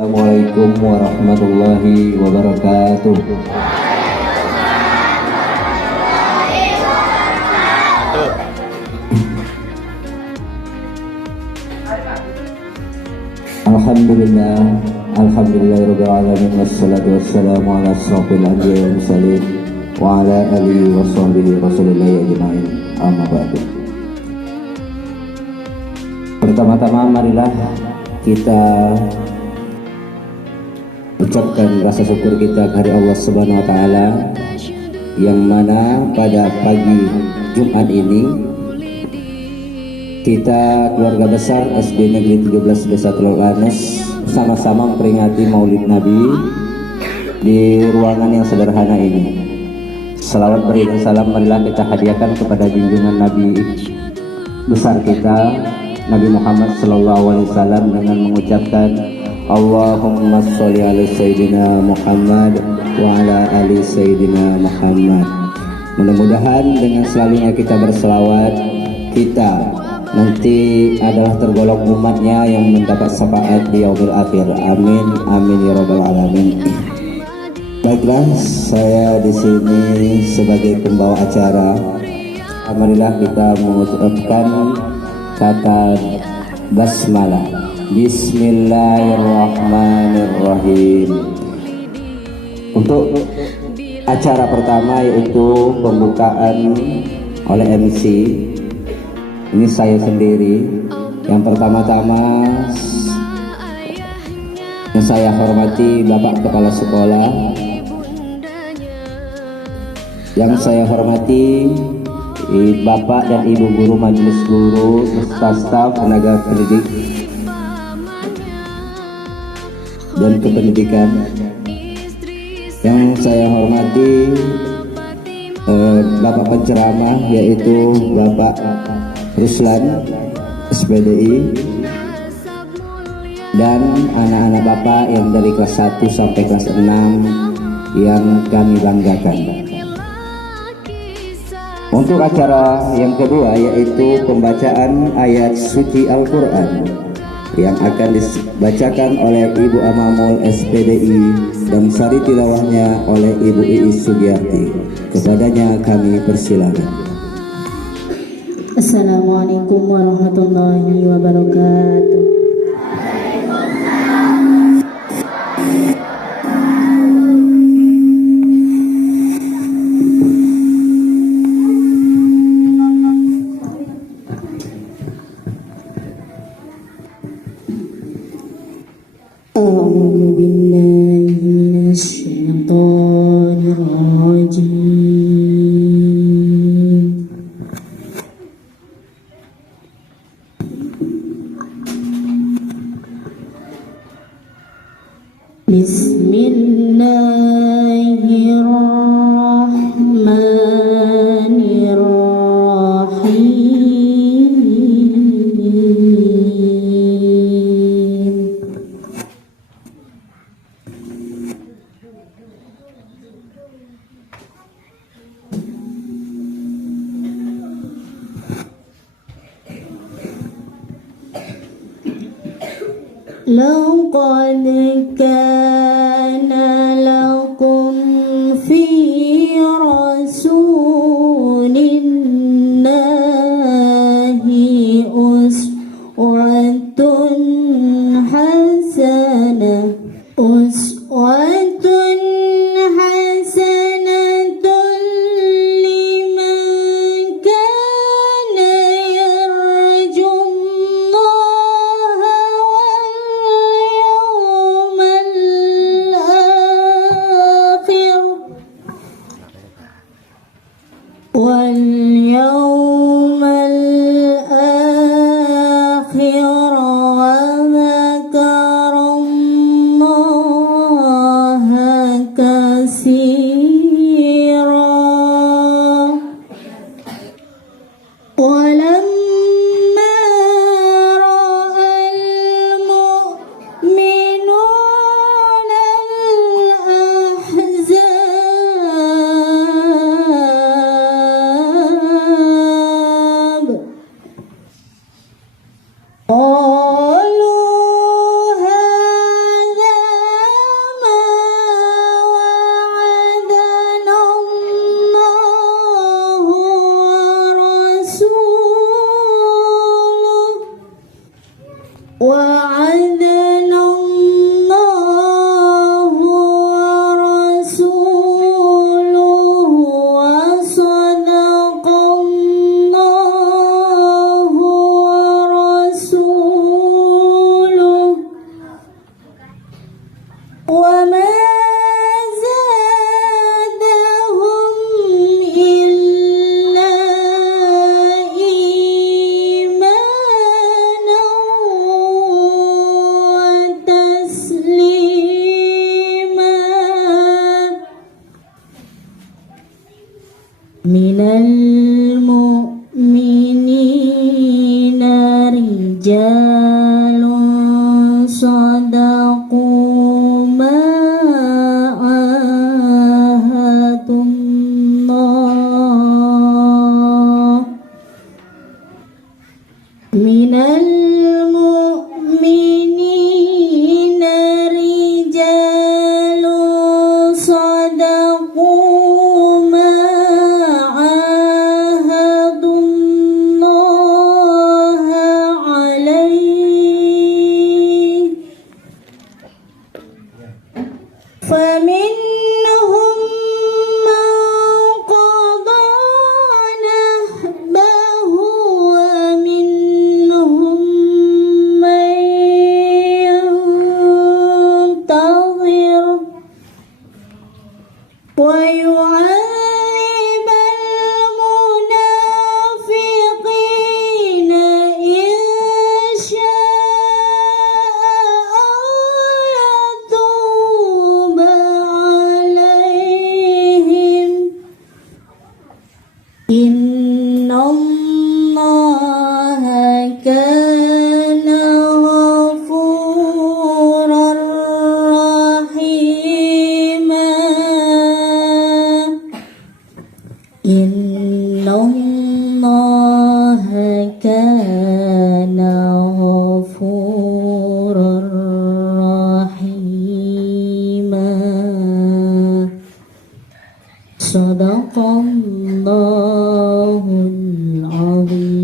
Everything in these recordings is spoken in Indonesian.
Assalamualaikum warahmatullahi wabarakatuh. Alhamdulillah, alhamdulillahirabbil alamin, wassalatu wassalamu ala asyrofil anbiya'i wal mursalin wa ala alihi washabihi rasulillahi ajma'in. Amma ba'du. Pertama-tama marilah kita ucapkan rasa syukur kita kepada Allah Subhanahu wa taala yang mana pada pagi Jumat ini kita keluarga besar SD Negeri 13 Desa Teluk Lanus sama-sama memperingati Maulid Nabi di ruangan yang sederhana ini. Salawat beri dan salam marilah kita hadiahkan kepada junjungan Nabi besar kita Nabi Muhammad SAW dengan mengucapkan Allahumma sholli ala Sayyidina Muhammad wa ala ali Sayyidina Muhammad. Mudah-mudahan dengan selalunya kita berselawat, kita nanti adalah tergolong umatnya yang mendapat syafaat di yaumil akhir. Amin, amin ya rabbal alamin. Baiklah, saya di sini sebagai pembawa acara. Marilah kita mengucapkan kata basmalah. Bismillahirrahmanirrahim. Untuk acara pertama yaitu pembukaan oleh MC. Ini saya sendiri. Yang pertama-tama yang saya hormati Bapak Kepala Sekolah, yang saya hormati Bapak dan Ibu Guru Majelis Guru, staf tenaga pendidik dan kependidikan, yang saya hormati Bapak penceramah yaitu Bapak Ruslan SPDI, dan anak-anak Bapak yang dari kelas 1 sampai kelas 6 yang kami banggakan. Untuk acara yang kedua yaitu pembacaan ayat suci Al-Quran yang akan dibacakan oleh Ibu Amamul SPDI dan sari tilawahnya oleh Ibu Iis Sugiyarti. Kepadanya kami persilakan. Assalamualaikum warahmatullahi wabarakatuh. A'udzu billahi minasyaitonir rajim. Bismillahirrahmanirrahim. لقد كان لكم في رسول الله أسوة حسنة لمن كان يرجو الله واليوم الآخر وذكر الله كثيرا. ولما رأى المؤمنون الأحزاب minal mu'minina rijalun sadaqu ma ahadullah minal mu'minina rijalun sadaqu ma ahadullah alaih faminhum man qada nahbahu wa minhum man yantazir wa yu'adhib al-munafiqina in sha'a yatuba alaihim inna allaha kana ghafuran rahima inna allaha kana ghafuran rahima sadaqallahul azim.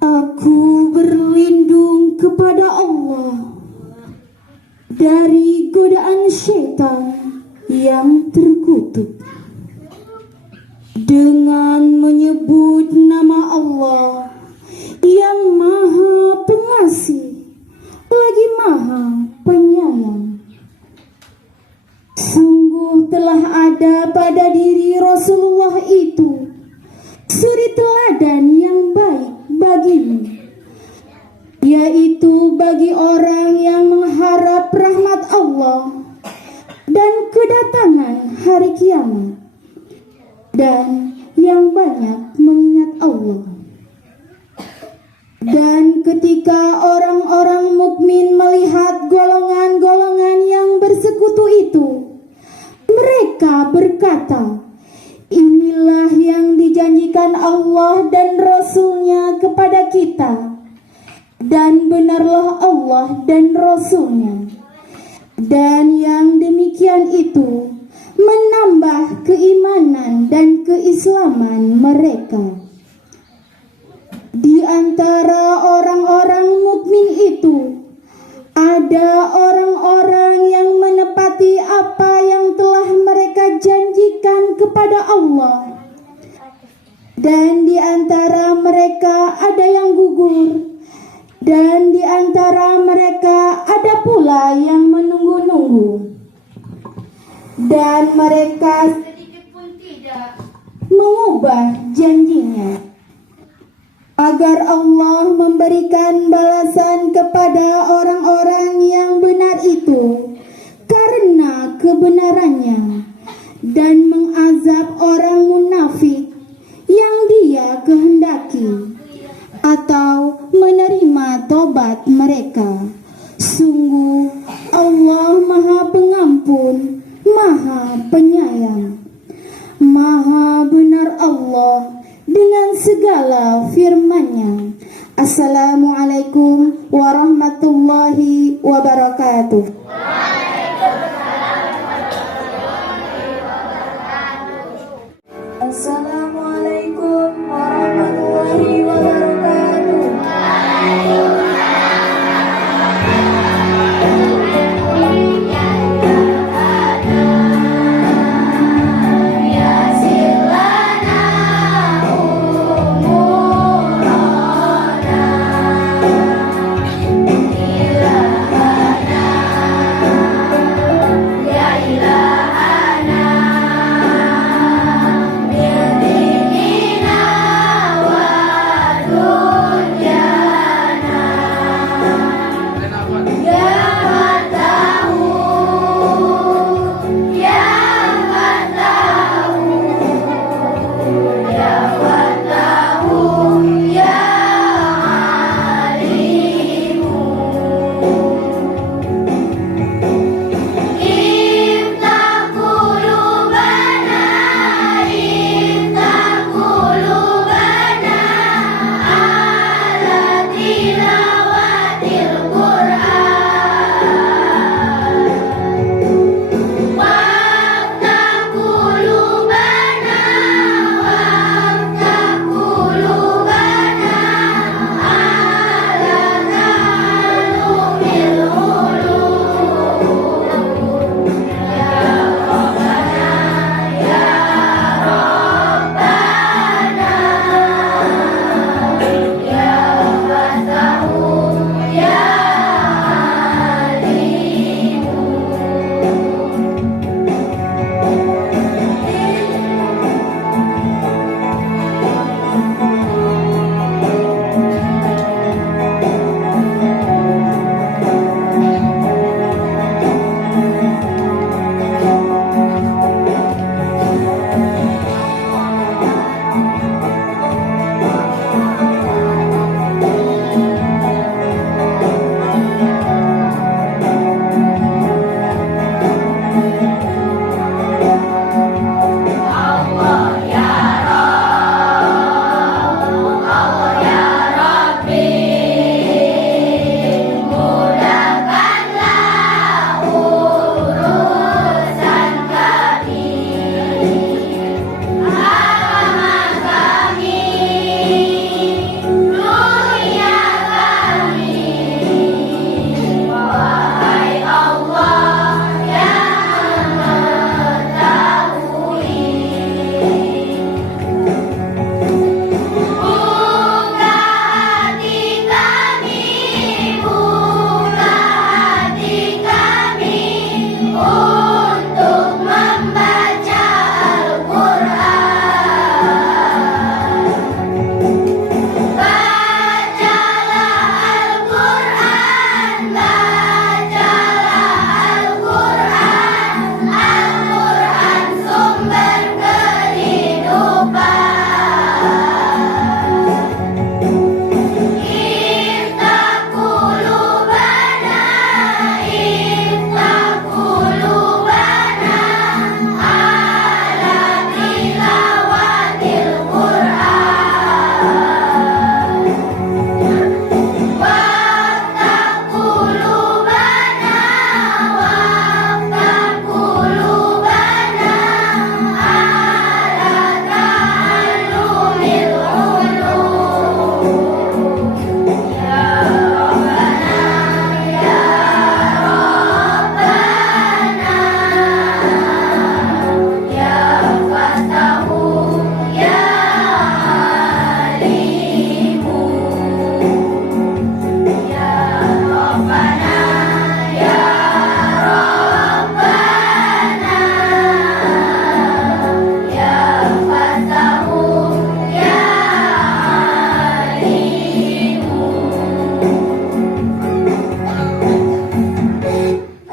Aku berlindung kepada Allah dari godaan syaitan yang terkutuk dengan menyebut nama Allah yang Maha Pengasih lagi Maha Penyayang. Sungguh telah ada pada diri Rasulullah itu suri teladan yang baik bagimu, yaitu bagi orang yang mengharap rahmat Allah dan kedatangan hari kiamat, dan yang banyak mengingat Allah. Dan ketika orang-orang mukmin melihat golongan-golongan yang bersekutu itu, mereka berkata, inilah yang dijanjikan Allah dan Rasul-Nya kepada kita, dan benarlah Allah dan Rasul-Nya. Dan yang demikian itu menambah keimanan dan keislaman mereka. Di antara orang-orang mukmin itu ada orang-orang yang menepati apa yang telah mereka janjikan kepada Allah, dan di antara mereka ada yang gugur, dan di antara mereka ada pula yang menunggu-nunggu, dan mereka sedikit pun tidak mengubah janjinya, agar Allah memberikan balasan kepada orang-orang yang benar itu karena kebenarannya, dan mengazab orang munafik yang dia kehendaki atau menerima tobat mereka. Sungguh Allah Maha Pengampun, Maha Penyayang. Maha benar Allah dengan segala firman-Nya. Assalamualaikum warahmatullahi wabarakatuh. Assalamualaikum warahmatullahi wabarakatuh.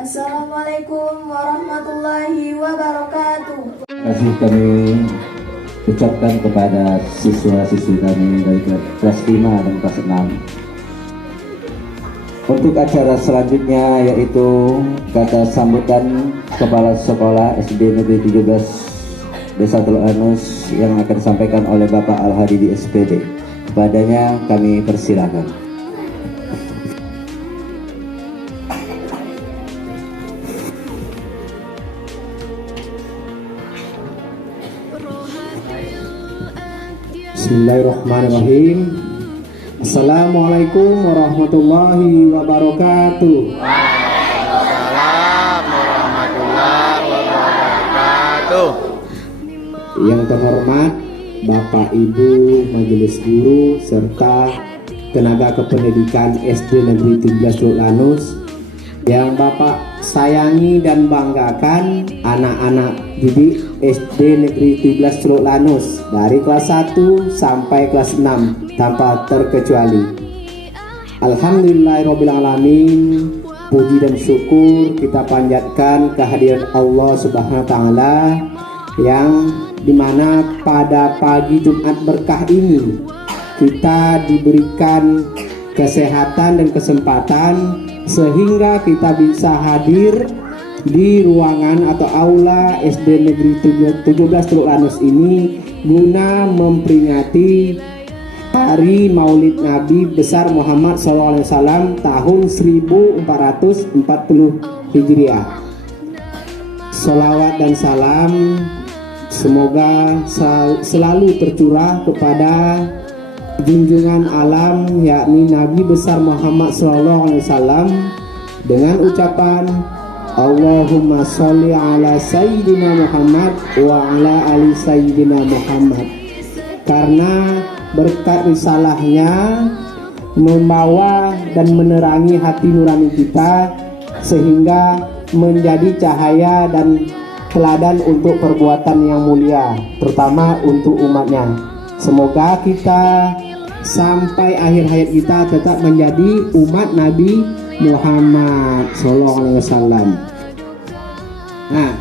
Assalamualaikum warahmatullahi wabarakatuh. Terima kasih kami ucapkan kepada siswa-siswi kami dari kelas 5 dan kelas 6. Untuk acara selanjutnya yaitu kata sambutan Kepala Sekolah SD Negeri 13 Desa Teluk Lanus yang akan disampaikan oleh Bapak Al-Hadi di SPD. Kepadanya kami persilakan. Bismillahirrahmanirrahim. Assalamualaikum warahmatullahi wabarakatuh. Waalaikumsalam warahmatullahi wabarakatuh. Yang terhormat Bapak Ibu Majelis Guru serta tenaga kependidikan SD Negeri 13 Teluk Lanus, yang Bapak sayangi dan banggakan anak-anak didik SD Negeri 13 Teluk Lanus dari kelas 1 sampai kelas 6 tanpa terkecuali. Alhamdulillahirrabbilalamin, puji dan syukur kita panjatkan kehadiran Allah Subhanahu wa Ta'ala, yang dimana pada pagi Jumat berkah ini kita diberikan kesehatan dan kesempatan sehingga kita bisa hadir di ruangan atau aula SD Negeri 17 Teluk Lanus ini guna memperingati Hari Maulid Nabi besar Muhammad SAW tahun 1440 Hijriah. Salawat dan salam semoga selalu tercurah kepada junjungan alam yakni Nabi besar Muhammad SAW dengan ucapan Allahumma sholli ala Sayyidina Muhammad wa ala ali Sayyidina Muhammad, karena berkat risalahnya membawa dan menerangi hati nurani kita sehingga menjadi cahaya dan teladan untuk perbuatan yang mulia, terutama untuk umatnya. Semoga kita sampai akhir hayat kita tetap menjadi umat Nabi Muhammad SAW. Nah,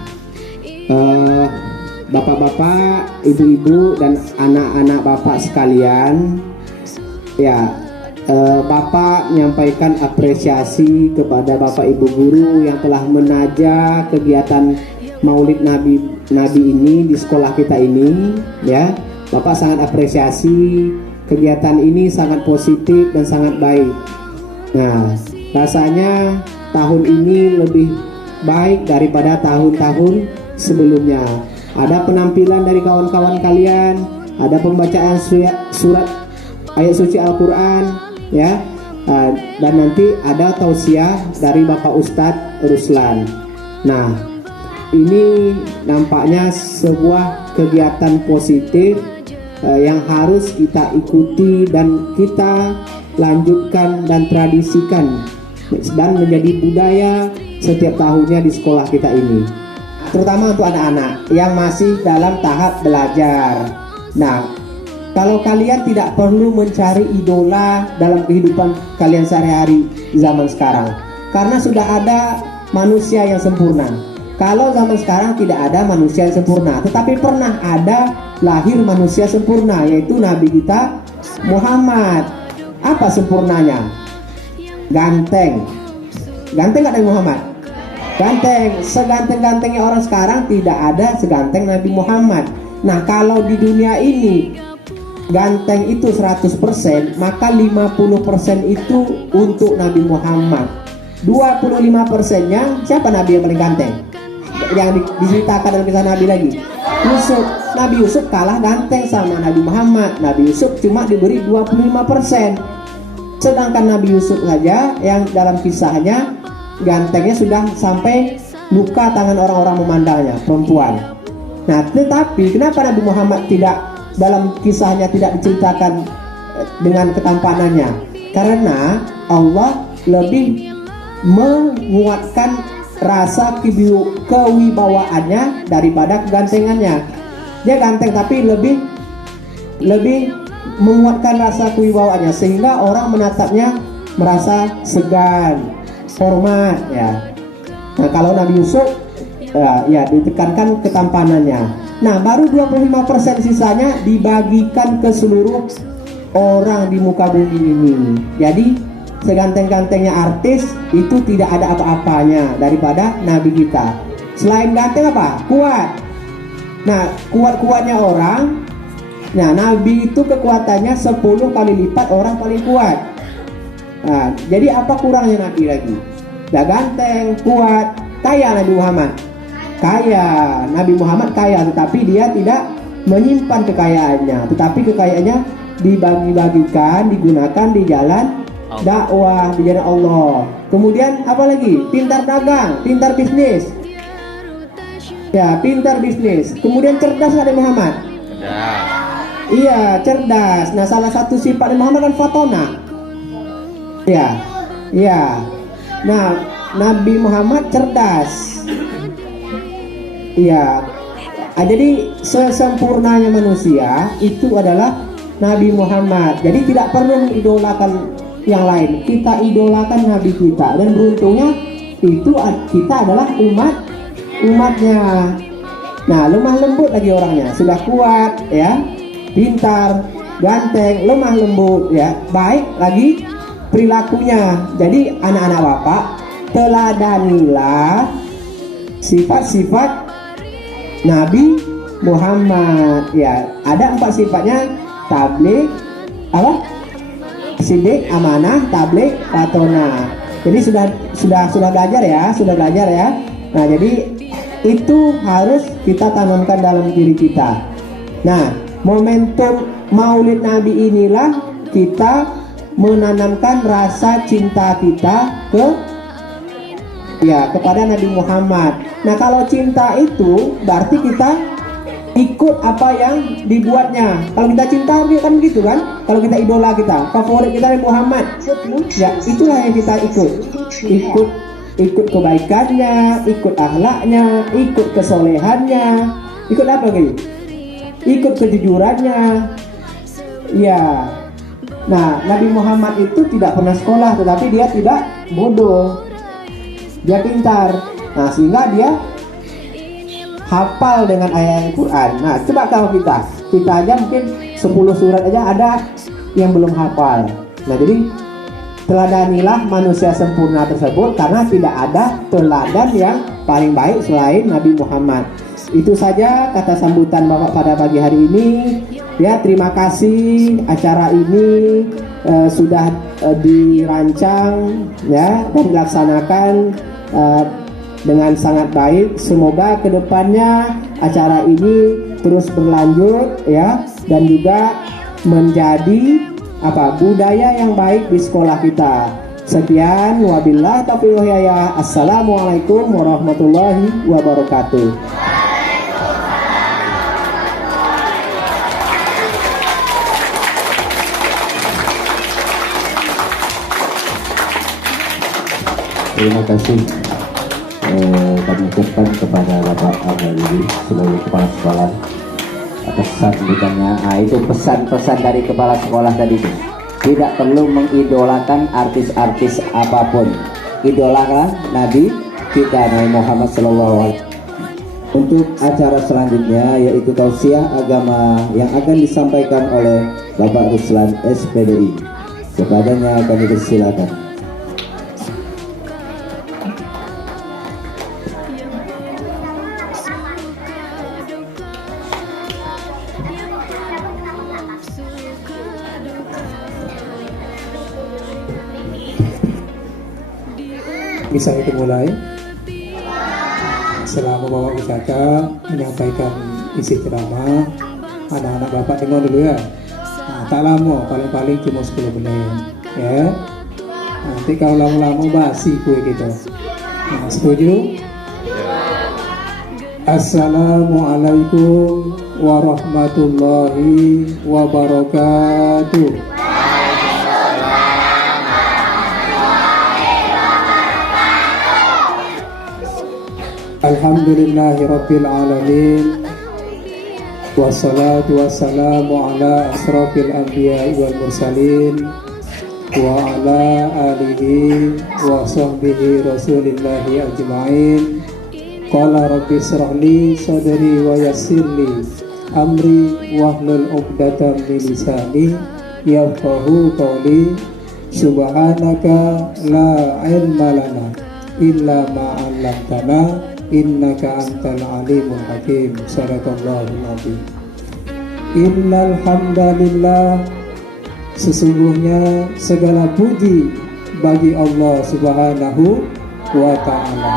bapak-bapak, ibu-ibu, dan anak-anak bapak sekalian, ya, bapak menyampaikan apresiasi kepada bapak ibu guru yang telah menaja kegiatan Maulid Nabi ini di sekolah kita ini, ya. Bapak sangat apresiasi kegiatan ini, sangat positif dan sangat baik. Nah, rasanya tahun ini lebih baik daripada tahun-tahun sebelumnya. Ada penampilan dari kawan-kawan kalian, ada pembacaan surat ayat suci Al-Quran, ya, dan nanti ada tausiah dari Bapak Ustadz Ruslan. Nah, ini nampaknya sebuah kegiatan positif yang harus kita ikuti dan kita lanjutkan dan tradisikan dan menjadi budaya setiap tahunnya di sekolah kita ini, terutama untuk anak-anak yang masih dalam tahap belajar. Nah, kalau kalian tidak perlu mencari idola dalam kehidupan kalian sehari-hari zaman sekarang, karena sudah ada manusia yang sempurna. Kalau zaman sekarang tidak ada manusia yang sempurna, tetapi pernah ada lahir manusia sempurna, yaitu Nabi kita Muhammad. Apa sempurnanya? Ganteng. Ganteng nggak Nabi Muhammad? Ganteng. Seganteng-gantengnya orang sekarang tidak ada seganteng Nabi Muhammad. Nah, kalau di dunia ini ganteng itu 100%, maka 50% itu untuk Nabi Muhammad. 25%-nya siapa Nabi yang paling ganteng? Yang diceritakan dalam kisah Nabi lagi, Yusuf. Nabi Yusuf kalah ganteng sama Nabi Muhammad. Nabi Yusuf cuma diberi 25%. Sedangkan Nabi Yusuf saja yang dalam kisahnya gantengnya sudah sampai luka tangan orang-orang memandangnya, perempuan. Nah, tetapi kenapa Nabi Muhammad tidak, dalam kisahnya tidak diceritakan dengan ketampanannya? Karena Allah lebih menguatkan rasa kewibawaannya daripada kegantengannya. Dia ganteng tapi lebih menguatkan rasa kewibawaannya sehingga orang menatapnya merasa segan, hormat, ya. Nah kalau Nabi Yusuf ya ditekankan ketampanannya. Nah baru 25% sisanya dibagikan ke seluruh orang di muka bumi ini. Jadi seganteng-gantengnya artis itu tidak ada apa-apanya daripada Nabi kita. Selain ganteng apa? Kuat. Nah kuat-kuatnya orang, nah Nabi itu kekuatannya 10 kali lipat orang paling kuat. Nah, jadi apa kurangnya Nabi lagi? Nah, ganteng, kuat, kaya Nabi Muhammad. Kaya, Nabi Muhammad kaya, tetapi dia tidak menyimpan kekayaannya, tetapi kekayaannya dibagi-bagikan, digunakan di jalan dakwah, di jalan Allah. Kemudian apa lagi? Pintar dagang, pintar bisnis. Ya, pintar bisnis. Kemudian cerdas Nabi Muhammad. Iya, cerdas. Nah, salah satu sifat Nabi Muhammad kan fatona. Ya, iya. Nah, Nabi Muhammad cerdas. Iya. Jadi sesempurnanya manusia itu adalah Nabi Muhammad. Jadi tidak perlu mengidolakan yang lain. Kita idolakan Nabi kita. Dan beruntungnya itu kita adalah umatnya. Nah, lemah lembut lagi orangnya. Sudah kuat, ya, pintar, ganteng, lemah lembut, ya, baik lagi perilakunya. Jadi anak-anak bapak, teladanilah sifat-sifat Nabi Muhammad. Ya, ada 4 sifatnya: tabligh, apa? Sidik, amanah, tabligh, fatona. Jadi sudah belajar ya, Nah, jadi itu harus kita tanamkan dalam diri kita. Nah, momentum Maulid Nabi inilah kita menanamkan rasa cinta kita kepada Nabi Muhammad. Nah, kalau cinta itu berarti kita ikut apa yang dibuatnya. Kalau kita cinta kan gitu kan? Kalau kita idola kita, favorit kita Nabi Muhammad, ya itulah yang kita ikut kebaikannya, ikut akhlaknya, ikut kesolehannya, ikut apa lagi? Ikut kejujurannya. Ya. Nah, Nabi Muhammad itu tidak pernah sekolah, tetapi dia tidak bodoh. Dia pintar. Nah, sehingga dia hafal dengan ayat Al-Quran. Nah, coba kalau kita aja mungkin 10 surat aja ada yang belum hafal. Nah, jadi teladanilah manusia sempurna tersebut, karena tidak ada teladan yang paling baik selain Nabi Muhammad. Itu saja kata sambutan Bapak pada pagi hari ini. Ya, terima kasih acara ini sudah dirancang ya dan dilaksanakan dengan sangat baik. Semoga kedepannya acara ini terus berlanjut ya, dan juga menjadi budaya yang baik di sekolah kita. Sekian, wabillahi taufiq wal hidayah. Assalamualaikum warahmatullahi wabarakatuh. Terima kasih kami ucapkan kepada Bapak Al-Ghazali sebagai kepala sekolah atas sambutannya. Nah, itu pesan-pesan dari kepala sekolah tadi itu. Tidak perlu mengidolakan artis-artis apapun. Idolakan Nabi kita, Nabi Muhammad SAW. Untuk acara selanjutnya yaitu tausiah agama yang akan disampaikan oleh Bapak Ruslan SPDI. Kepadanya kami persilakan. Bisa kita mulai. Selama Bapak Wisata menyampaikan isi ceramah, anak-anak Bapak dengar dulu ya. Nah, tak lama, paling-paling cuma 10 menit ya. Nanti kalau lama-lama basi kue kita. Nah, setuju? Assalamualaikum warahmatullahi wabarakatuh. Alhamdulillahi Rabbil Alamin. Wassalatu wassalamu ala asrafil anbiya wal mursalin wa ala alihi wa sahbihi rasulillahi ajma'in. Qala rabbi shrah li sadri wa yassir li amri wahlul 'uqdatam min lisani yafqahu qawli. Subhanaka la ilma lana illa ma 'allamtana innaka antal alimul hakim. Sadaqallahul azim. Innal hamdalillah, sesungguhnya segala puji bagi Allah Subhanahu wa ta'ala.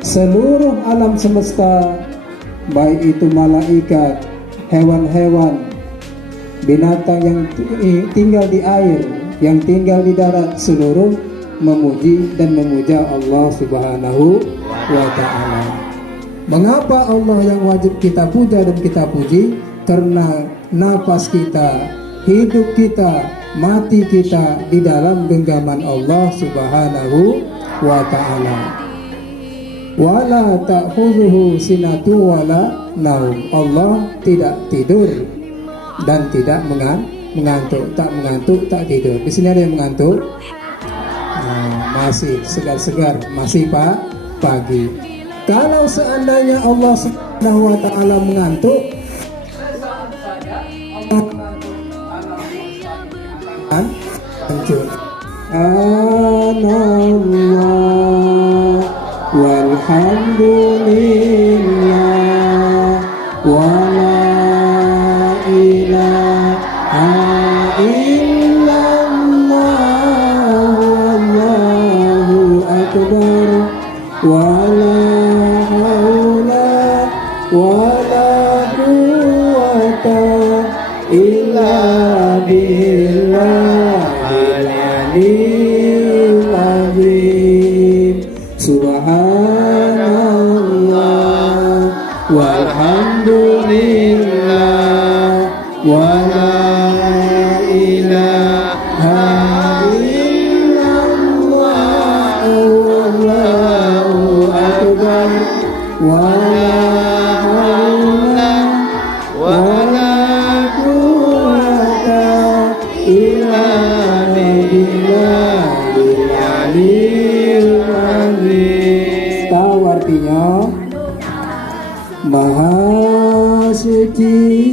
Seluruh alam semesta, baik itu malaikat, hewan-hewan, binatang yang tinggal di air, yang tinggal di darat, seluruh memuji dan memuja Allah Subhanahu wa ta'ala. Mengapa Allah yang wajib kita puja dan kita puji? Karena nafas kita, hidup kita, mati kita di dalam genggaman Allah Subhanahu wa ta'ala. Wala ta'khudhuhu sinatu wala naum. Allah tidak tidur dan tidak mengantuk, tak mengantuk, tak tidur. Di sini ada yang mengantuk? Masih segar-segar, masih pagi. Kalau seandainya Allah Subhanahu wa ta'ala mengantuk, hancur. Anallah walhamdulillah wa la ilaha illallah wallahu akbar wa la haula wa la quwwata illa billahil aliyyil azim. Subhanallah walhamdulillah wa la ilaha illallah wallahu akbar wa la haula wa la quwwata illa billahil aliyyil azim. Tahu artinya? Maha suci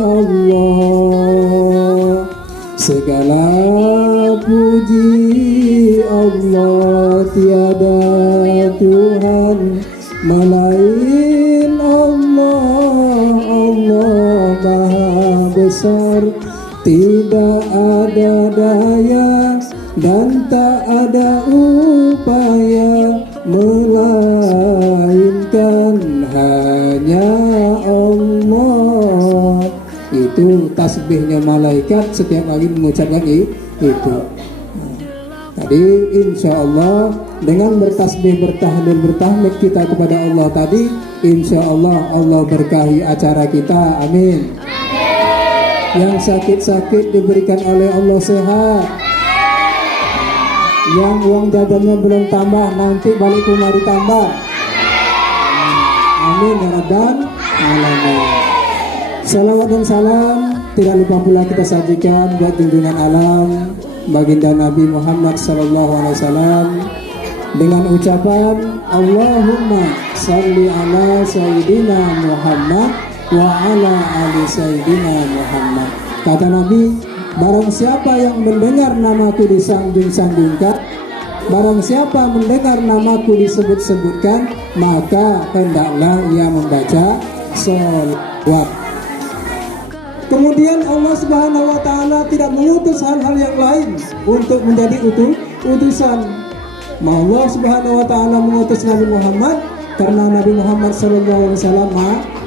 Allah, segala puji Allah, tiada Tuhan melain Allah. Allah maha besar, tidak ada daya dan tak ada upaya melainkan hanya Allah. Itu tasbihnya malaikat setiap kali mengucapkan itu. Tadi insya Allah dengan bertasbih, bertahlil, bertahmid kita kepada Allah tadi, insya Allah Allah berkahi acara kita. Amin. Yang sakit-sakit diberikan oleh Allah sehat. Yang uang jajannya belum tambah, nanti balik kemari tambah. Amin ya rabbal alamin. Salawat dan salam tidak lupa pula kita sajikan buat junjungan alam baginda Nabi Muhammad SAW dengan ucapan Allahumma salli ala sayyidina Muhammad wa ala ali sayyidina Muhammad. Kata Nabi, barang siapa yang mendengar namaku disanjung-sanjungkan, barang siapa mendengar namaku disebut-sebutkan, maka hendaklah ia membaca sholawat. Kemudian Allah Subhanahu wa ta'ala tidak mengutus hal-hal yang lain untuk menjadi utusan. Allah Subhanahu wa ta'ala mengutus Nabi Muhammad karena Nabi Muhammad SAW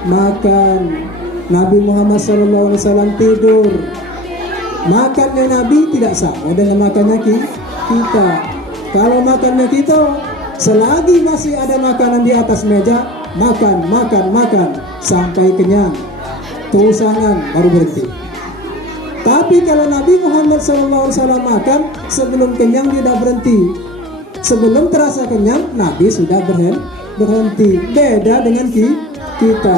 makan, Nabi Muhammad SAW tidur. Makannya Nabi tidak sama dengan makannya kita. Kalau makannya kita, selagi masih ada makanan di atas meja, makan sampai kenyang, keusangan baru berhenti. Tapi kalau Nabi Muhammad SAW makan, sebelum kenyang dia tidak berhenti. Sebelum terasa kenyang, Nabi sudah berhenti. Beda dengan kita.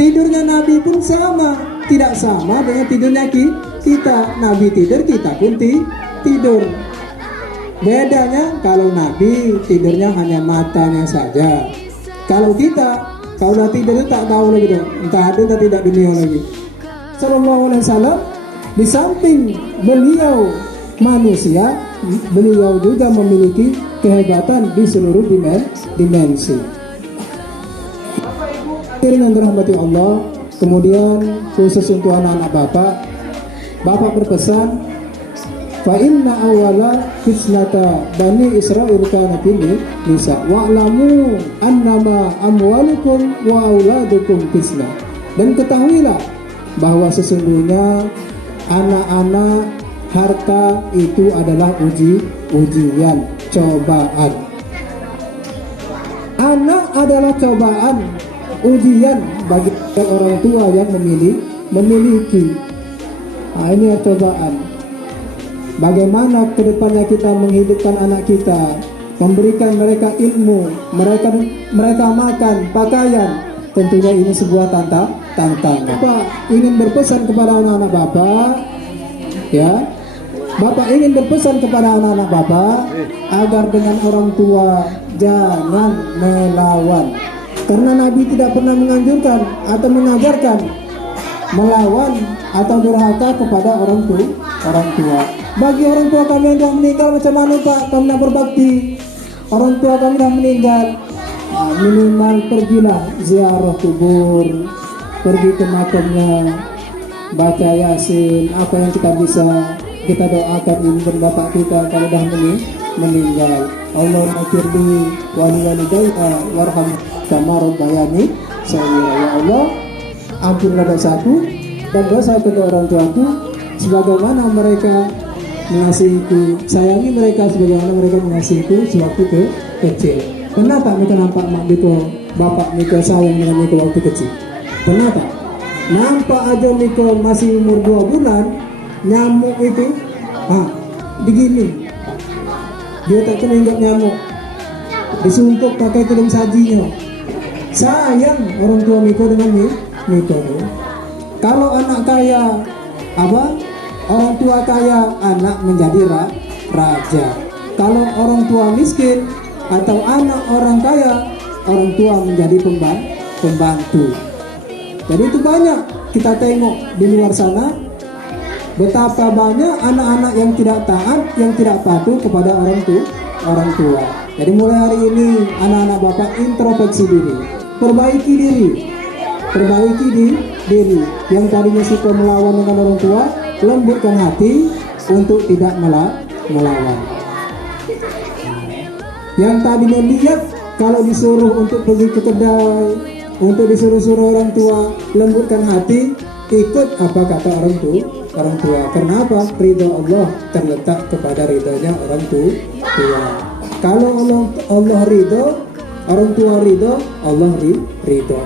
Tidurnya Nabi pun sama, tidak sama dengan tidurnya kita. Nabi tidur, kita pun tidur. Bedanya kalau Nabi tidurnya hanya matanya saja. Kalau kita, kalau udah tidur itu tak tahu lagi dong, entah ada atau tidak dunia lagi. Sallallahu alaihi wasallam, di samping beliau manusia, beliau juga memiliki kehebatan di seluruh dimensi. Dengan dirahmati Allah, kemudian khusus untuk anak-anak Bapak berpesan, fa inna awwala fitnata bani Israil kana fil nisa wa'lamu annama amwalukum wa auladukum fitnah. Dan ketahuilah bahwa sesungguhnya anak-anak, harta itu adalah ujian, cobaan. Anak adalah cobaan, ujian bagi orang tua yang memiliki. Nah, ini cobaan. Bagaimana kedepannya kita menghidupkan anak kita, memberikan mereka ilmu, mereka makan, pakaian. Tentunya ini sebuah tantangan. Bapak ingin berpesan kepada anak-anak Bapak, ya. Bapak ingin berpesan kepada anak-anak Bapak agar dengan orang tua jangan melawan. Karena Nabi tidak pernah menganjurkan atau mengajarkan melawan atau durhaka kepada orang tua. Bagi orang tua kami yang sudah meninggal, macam mana Pak kami nak berbakti? Orang tua kami sudah meninggal, minimal pergilah ziarah kubur, pergi ke makamnya, baca Yasin, apa yang kita bisa, kita doakan ibu bapak kita kalau sudah meninggal. Allahumma firli wa liwalidayya warham kama rabbayani shaghira. Ya Allah, ampunilah dosaku dan dosa kedua orang tuaku sebagaimana mereka mengasihiku, sayangi mereka sebagaimana mereka mengasihiku sewaktu kecil. Kenapa mereka nampak mak Miko, bapak Miko sayang dengan Miko waktu kecil? Kenapa? Nampak aja Miko masih umur 2 bulan, nyamuk itu digini, dia tak kena injak nyamuk, disumpuk pakai tudung sajinya. Sayang orang tua Miko dengan Miko. Kalau anak kaya, orang tua kaya, anak menjadi raja. Kalau orang tua miskin atau anak orang kaya, orang tua menjadi pembantu. Jadi itu banyak kita tengok di luar sana, betapa banyak anak-anak yang tidak taat, yang tidak patuh kepada orang tua. Jadi mulai hari ini anak-anak Bapak introspeksi diri, perbaiki diri. Yang tadinya suka melawan dengan orang tua, lembutkan hati untuk tidak melawan. Yang tadinya lihat kalau disuruh untuk pergi ke kedai, untuk disuruh-suruh orang tua, lembutkan hati, ikut apa kata orang tua. Kenapa? Ridho Allah terletak kepada ridhonya orang tua. Kalau Allah ridho, orang tua ridho, Allah ridho.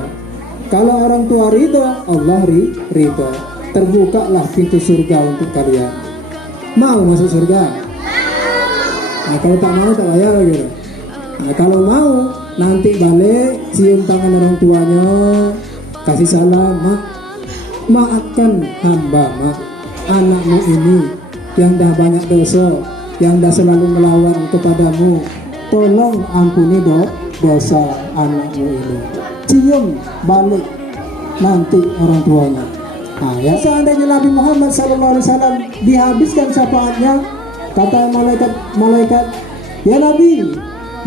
Kalau orang tua ridho, Allah ridho. Terbukalah pintu surga untuk kalian. Mau masuk surga? Nah, kalau tak mau tak bayar gitu. Nah, kalau mau nanti balik cium tangan orang tuanya, kasih salam, mak, maafkan hamba, mak, anakmu ini yang dah banyak dosa, yang dah selalu melawan kepadamu, tolong ampuni dosa anakmu ini. Cium balik nanti orang tuanya. Nah, ya. Seandainya Nabi Muhammad SAW dihabiskan syafaatnya, kata malaikat, ya Nabi,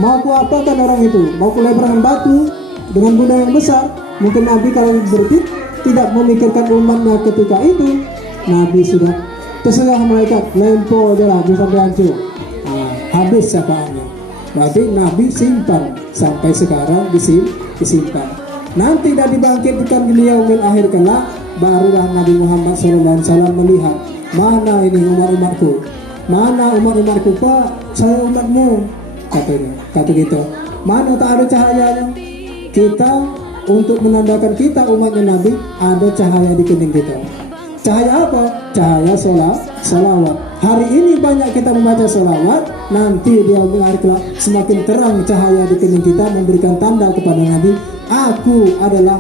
mau ku apakan orang itu? Mau ku lebarkan batu dengan benda yang besar? Mungkin Nabi kalau berpikir tidak memikirkan umatnya ketika itu, Nabi sudah terserah malaikat, lempo aja lah, bisa hancur. Nah, habis syafaatnya. Berarti Nabi simpan sampai sekarang disimpan. Nanti dah dibangkitkan di yaumil akhir kelak, barulah Nabi Muhammad SAW melihat, mana ini umat-umatku, mana umat-umatku, Pak, saya umatmu, katanya, kata gitu. Mana tak ada cahayanya? Kita untuk menandakan kita umatnya Nabi, ada cahaya di kening kita. Cahaya apa? Cahaya salawat. Hari ini banyak kita membaca salawat, nanti di akhir kelak semakin terang cahaya di kening kita, memberikan tanda kepada Nabi, aku adalah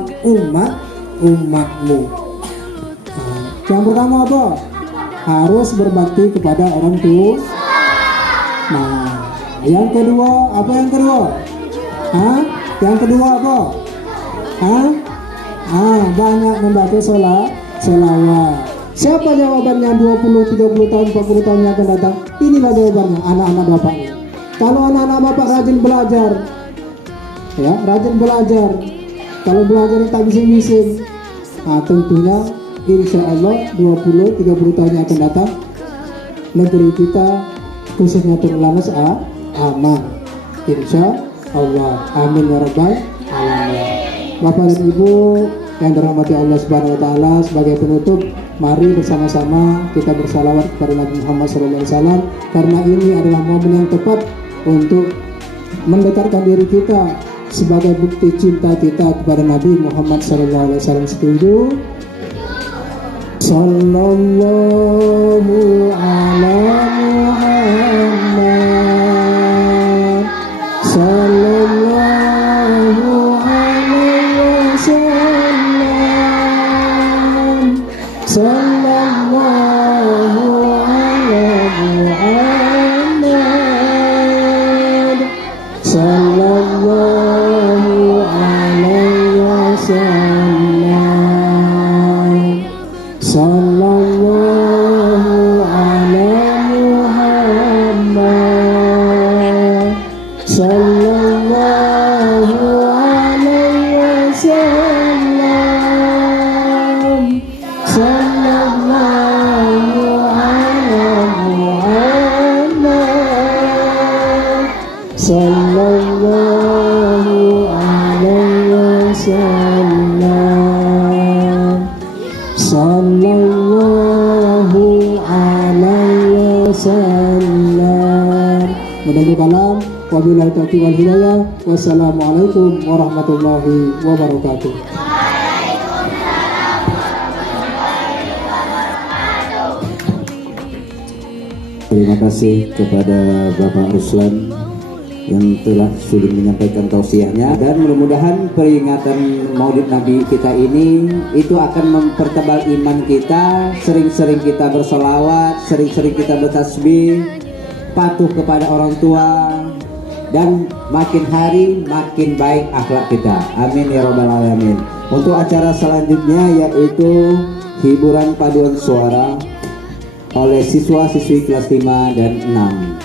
umatmu. Yang pertama apa? harus berbakti kepada orang tua. Nah, yang kedua, apa yang kedua? Hah? Yang kedua apa? Hah? Banyak membaca selawat. Siapa jawabannya 20, 30 tahun, 40 tahun yang akan datang? Inilah jawabannya, anak-anak bapak. Kalau anak-anak bapak rajin belajar, ya, rajin belajar. Kalau belajar tak bising-bising, tentunya insya Allah 20, 30 tahun yang akan datang, negeri kita khususnya Turlanas aman. Insya Allah. Amin ya rabbal alamin. Bapak dan Ibu yang dirahmati Allah Subhanahu wa taala, sebagai penutup mari bersama-sama kita bersalawat kepada Nabi Muhammad SAW, karena ini adalah momen yang tepat untuk mendekatkan diri kita sebagai bukti cinta kita kepada Nabi Muhammad SAW. Setuju? Sallallahu ala Muhammad, sallallahu alaihi wasallam, sallallahu ala Muhammad, sallallahu alaihi wasallam, sallallahu ala Muhammad, sallallahu alaihi wasallam, sallallahu ala Muhammad, sallallahu alaihi wasallam, sallallahu alaihi wasallam. Mudah-mudahan kalam. Wabillahi taufiq wal hidayah. Wassalamualaikum warahmatullahi wabarakatuh. Terima kasih kepada Bapak Ruslan yang telah sudah menyampaikan tausiahnya, dan mudah-mudahan peringatan Maulid Nabi kita ini itu akan mempertebal iman kita. Sering-sering kita bersolawat, sering-sering kita bertasbih, patuh kepada orang tua, dan makin hari makin baik akhlak kita. Amin ya rabbal alamin. Untuk acara selanjutnya yaitu hiburan paduan suara oleh siswa-siswi kelas 5 dan 6.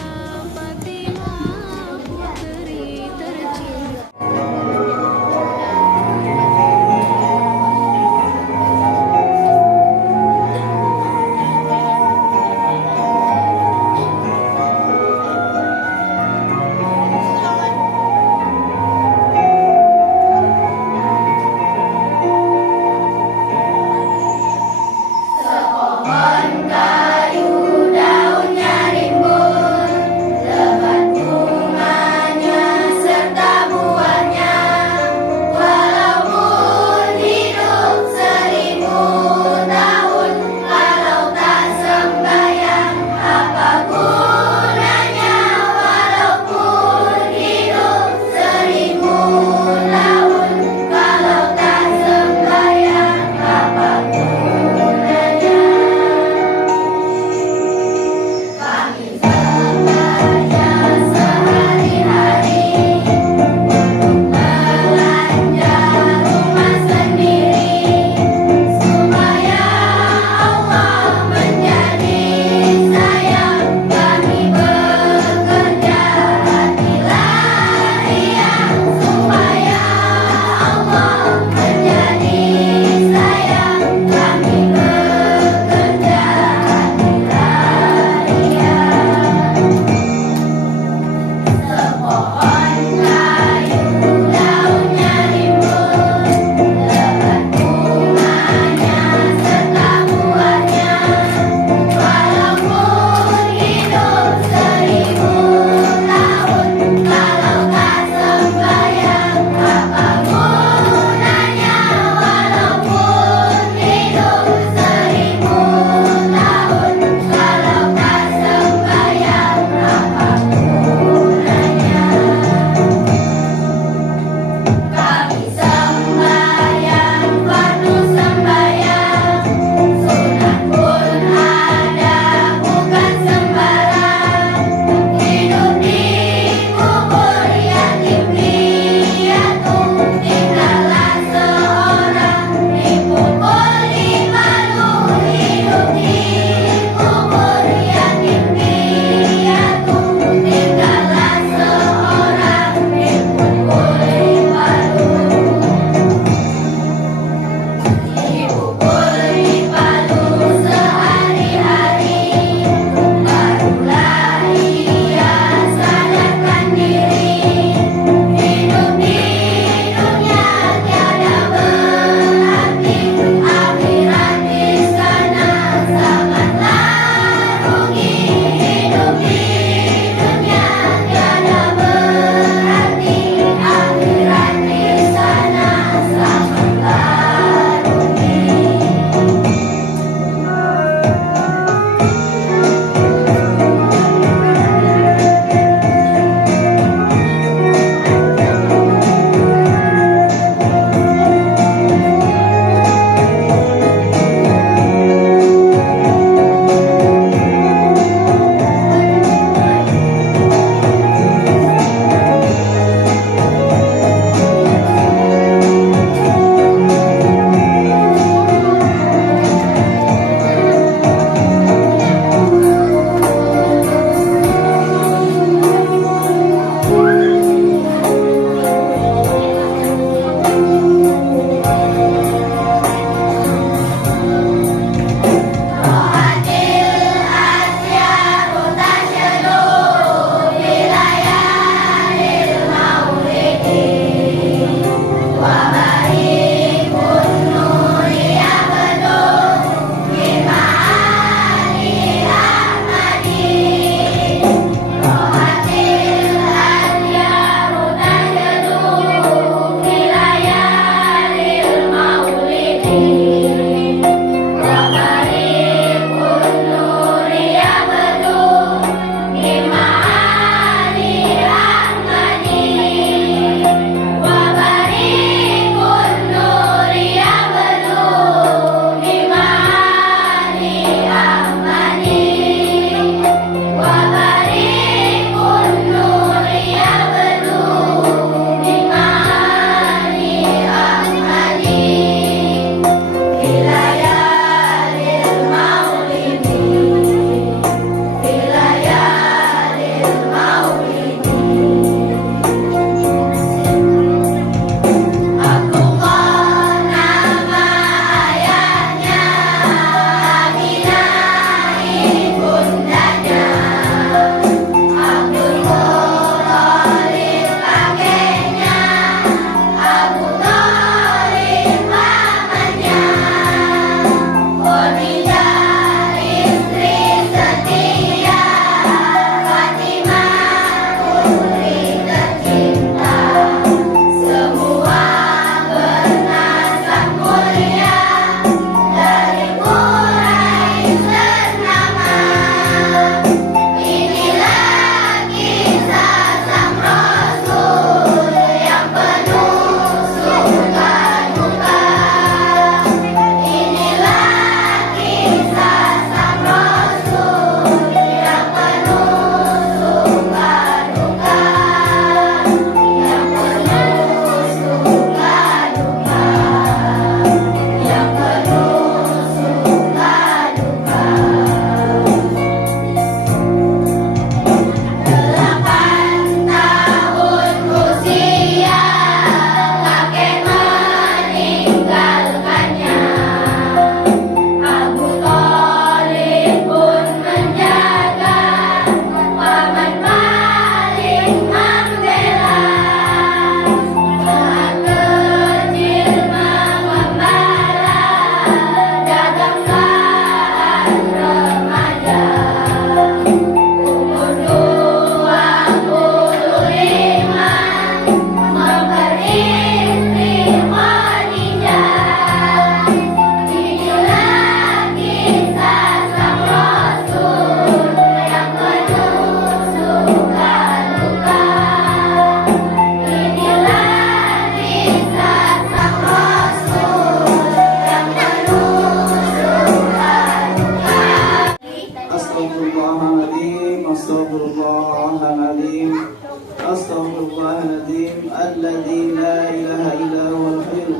Pohon kayu daunnya rimbun,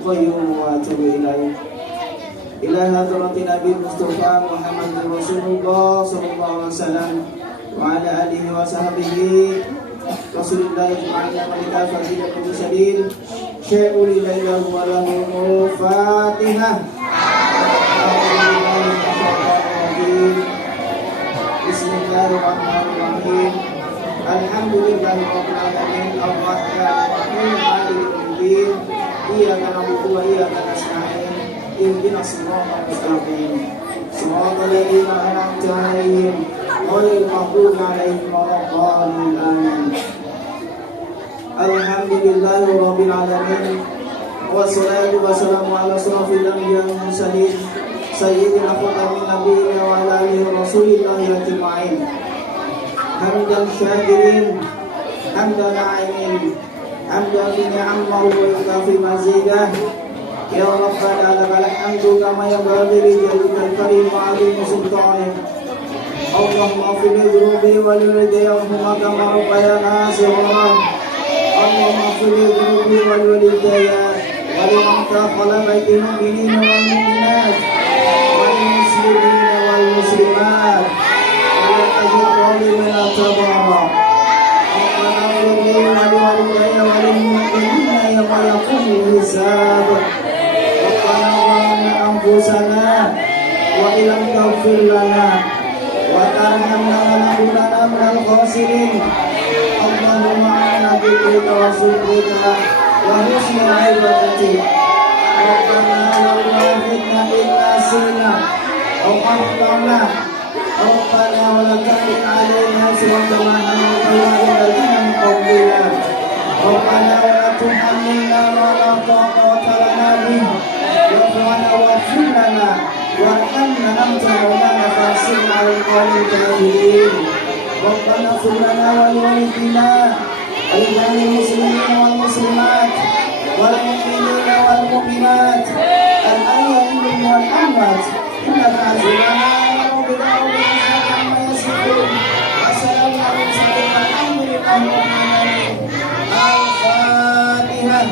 القيوم وأتوب إليه. إلى حضرة نبي المصطفى محمد رسول الله صلى الله عليه وسلم وعلى آله وصحبه رسول الله أجمعين ولكافة المرسلين شيء لله وله الفاتحة. بسم الله الرحمن الرحيم. الحمد لله رب العالمين الرحمن الرحيم مالك يوم الدين إياك نعبد وإياك نستعين اهدنا الصراط المستقيم صراط الذين أنعمت عليهم غير المغضوب عليهم ولا الضالين آمين. الحمد لله رب العالمين والصلاة والسلام على أشرف الأنبياء والمرسلين سيدنا خاتم النبيين وعلى آله رسول الله أجمعين. حمدا شاكرين حمدا ناعمين حمدا بنعمه ويكافي مزيده. يا ربنا لك الحمد كما ينبغي لجلالك الكريم وعظيم سلطانك. اللهم اغفر لي ذنوبي ولوالدي وارحمهما كما ربيانا صغارا. اللهم اغفر لي ذنوبي ولوالدي ولمن دخل بيت المؤمنين والمؤمنات والمسلمين والمسلمات ولا تزد ظالما تبارا. ربنا اغفر لي ولوالدي وللمؤمنين يوم يقوم الحساب. ربنا ظلمنا انفسنا وان لم تغفر لنا وترحمنا لنكونن من الخاسرين. اللهم اعنا بذكرك وشكرك وحسن عبادتك. ربنا لا تؤاخذنا إن نسينا أو أخطأنا. ربنا ولا تحمل علينا إصرا كما حملته على الذين من قبلنا. ربنا ولا تحملنا ما لا طاقة لنا به واعف عنا واغفر لنا وارحمنا أنت مولانا فانصرنا على القوم الكافرين. ربنا اغفر لنا ولوالدينا ولجميع المسلمين والمسلمات والمؤمنين والمؤمنات الأحياء منهم والأموات إنك عزيزنا عما يصفون وسلام على المرسلين والحمد لله رب العالمين. الفاتحة.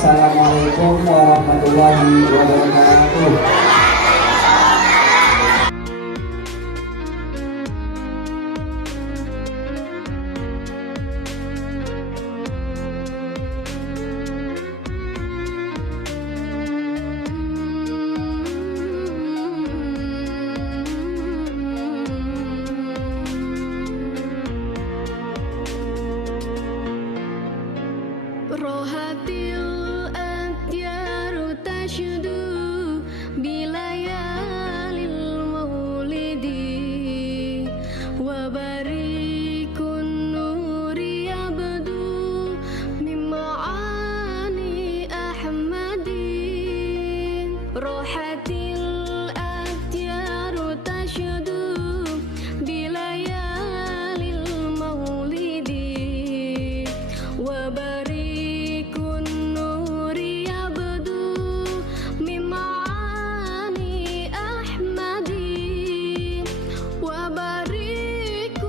Assalamualaikum warahmatullahi wabarakatuh.